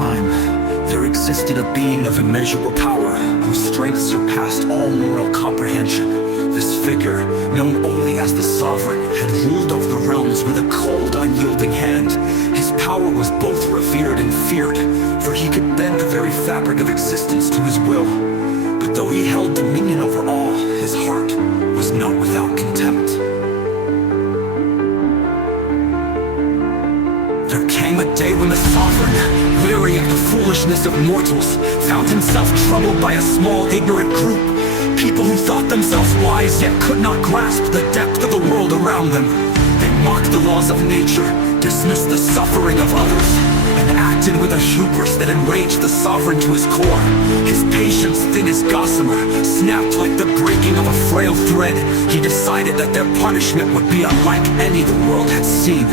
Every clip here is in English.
time, there existed a being of immeasurable power, whose strength surpassed all moral comprehension. This figure, known only as the Sovereign, had ruled over the realms with a cold, unyielding hand. His power was both revered and feared, for he could bend the very fabric of existence to his will. But though he held dominion over all, his heart was not without contempt. There came a day when the Sovereign, weary of the foolishness of mortals, found himself troubled by a small, ignorant group. People who thought themselves wise yet could not grasp the depth of the world around them. They mocked the laws of nature, dismissed the suffering of others, and acted with a hubris that enraged the Sovereign to his core. His patience, thin as gossamer, snapped like the breaking of a frail thread. He decided that their punishment would be unlike any the world had seen.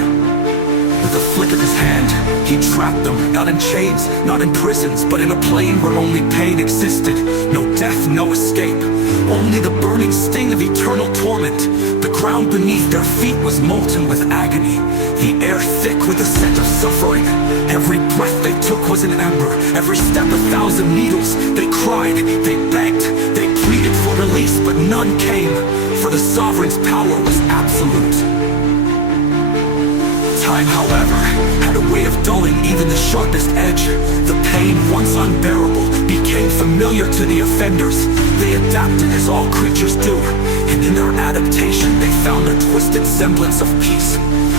With a flick of his hand, he trapped them, not in chains, not in prisons, but in a plane where only pain existed. No death, no escape, only the burning sting of eternal torment. The ground beneath their feet was molten with agony, the air thick with the scent of suffering. Every breath they took was an ember, every step 1,000 needles. They cried, they begged, they pleaded for release, but none came, for the Sovereign's power was absolute. Time, however, had a way of dulling even the sharpest edge. The pain, once unbearable, became familiar to the offenders. They adapted as all creatures do, and in their adaptation they found a twisted semblance of peace.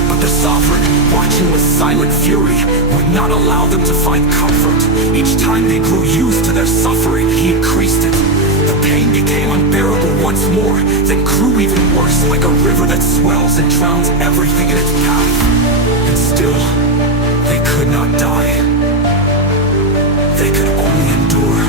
But the Sovereign, watching with silent fury, would not allow them to find comfort. Each time they grew used to their suffering, he increased it. The pain became unbearable once more, then grew even worse, like a river that swells and drowns everything in its path. And still, they could not die. They could only endure.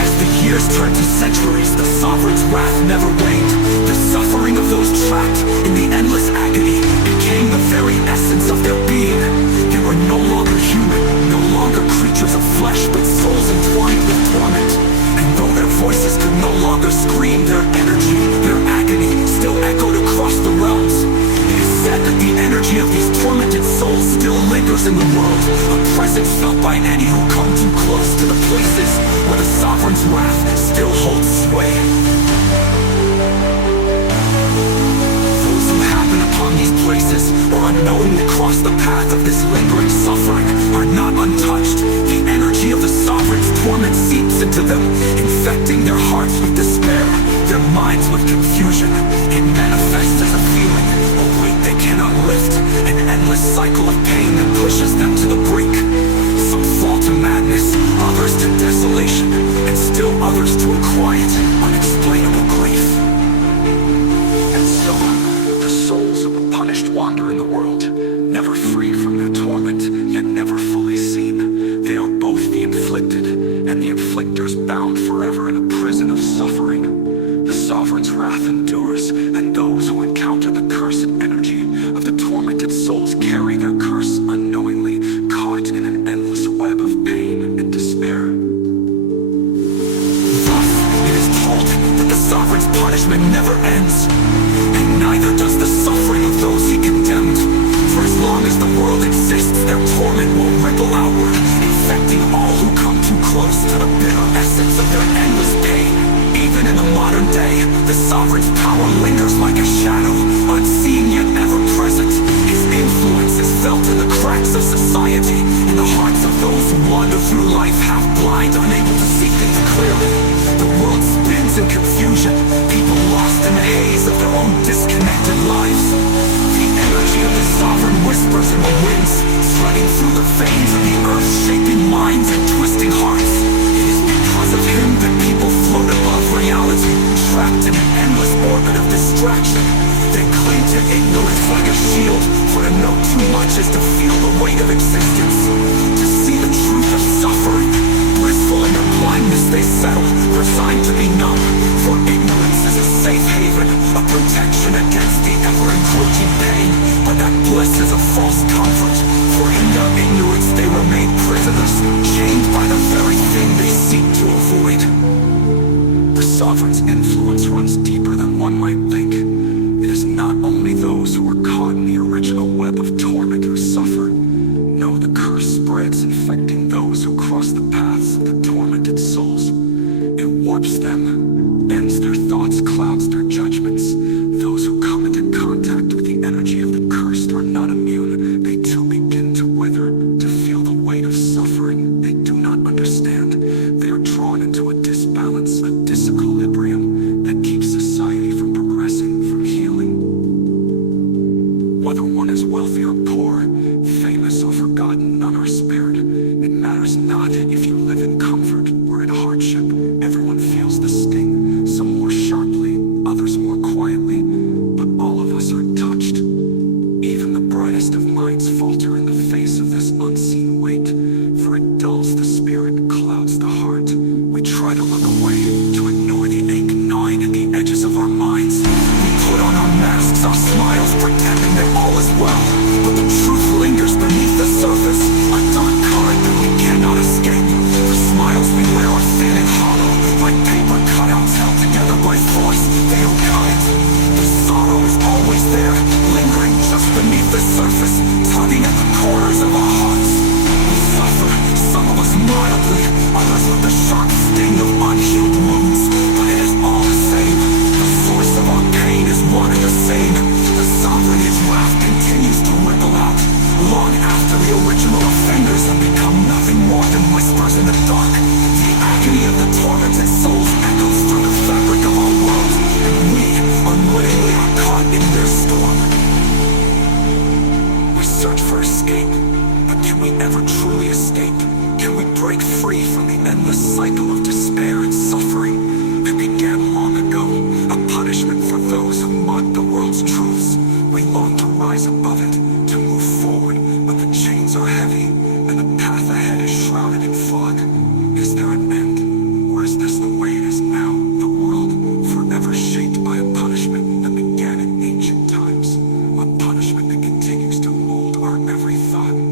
As the years turned to centuries, the Sovereign's wrath never waned. The suffering of those trapped in the endless agony became the very essence of their being. They were no longer human, no longer creatures of flesh, but souls entwined with torment. And though their voices could no longer scream, their energy, their agony, still echoed across the realms. It is said that the energy of these tormented souls still lingers in the world, a presence felt by any who come too close to the places where the Sovereign's wrath still holds sway. Those who happen upon these places, or unknowingly cross the path of this lingering suffering, are not untouched. The energy of the Sovereign's torment seeps into them, infecting their hearts with despair, their minds with confusion. It manifests as a feeling, a weight they cannot lift, an endless cycle of pain that pushes them to the brink. Some fall to madness, others to desolation, and still others to a quiet, unexplainable grief. And so, the souls of the punished wander in the world, never free from their torment, yet never fully seen. They are both the inflicted, and the inflictors bound forever in a prison of suffering. The Sovereign's wrath endures, and those who encounter the cursed energy of the tormented souls carry their curse unknowingly, caught in an endless web of pain and despair. Thus, it is taught that the Sovereign's punishment never ends, and neither does the suffering of those he condemned. For as long as the world exists, their torment will ripple outward, infecting all who come too close to the bitter essence of their endless pain. Even in the modern day, the Sovereign's power lingers like a shadow, unseen yet ever present. His influence is felt in the cracks of society, in the hearts of those who wander through life half blind, unable to see things clearly. The world spins in confusion, people lost in the haze of their own disconnected lives. The energy of the Sovereign whispers in the winds, spreading through the veins of the earth, shaping minds and twisting hearts. It is because of him that people float above reality, trapped in an endless orbit of distraction. They cling to ignorance like a shield, for to know too much is to feel the weight of existence. To see the truth of suffering, blissful in their blindness they settle, resigned to be numb, for ignorance is a safe haven, a protection against the ever-encroaching pain. But that bliss is a false comfort, for in their ignorance they remain spreads, infecting those who cross the paths of the tormented souls. It warps them, bends their thoughts, clouds their judgments. Those who come into contact with the energy of the cursed are not immune. They too begin to wither, to feel the weight of suffering they do not understand. They are drawn into a disbalance, a disequilibrium that keeps society from progressing, from healing. Whether one is wealthy or poor, famous or forgotten, none are spared. It matters not if you live in comfort or in hardship. Everyone feels the sting, some more sharply, others more quietly, but all of us are touched. Even the brightest of minds falter in the face of this unseen weight, for it dulls the spirit, clouds the heart. We try to look away, to ignore the ache gnawing at the edges of our minds. We put on our masks, our smiles, pretending that all is well, but the truth lingers beneath the surface, a dark current that we cannot escape. The smiles we wear are thin and hollow, like paper cutouts held together by force. They don't kind. The sorrow is always there, lingering just beneath the surface, tugging at the corners of our hearts. We suffer, some of us mildly, others with the sharp sting of unhealed wounds, but it is all the same. The source of our pain is one and the same. The sovereign his wrath continues to ripple out, long after the original offenders have become nothing more than whispers in the dark. The agony of the tormented souls echoes through the fabric of our world, and we, unwittingly, are caught in their storm. We search for escape, but can we ever truly escape? Can we break free from the endless cycle of despair and suffering that began long ago? A punishment for those who mock the world's truths. We long to rise above it, to move forward, but the chains are heavy, and the path ahead is shrouded in fog. Is there an end, or is this the way it is now? The world, forever shaped by a punishment that began in ancient times, a punishment that continues to mold our every thought.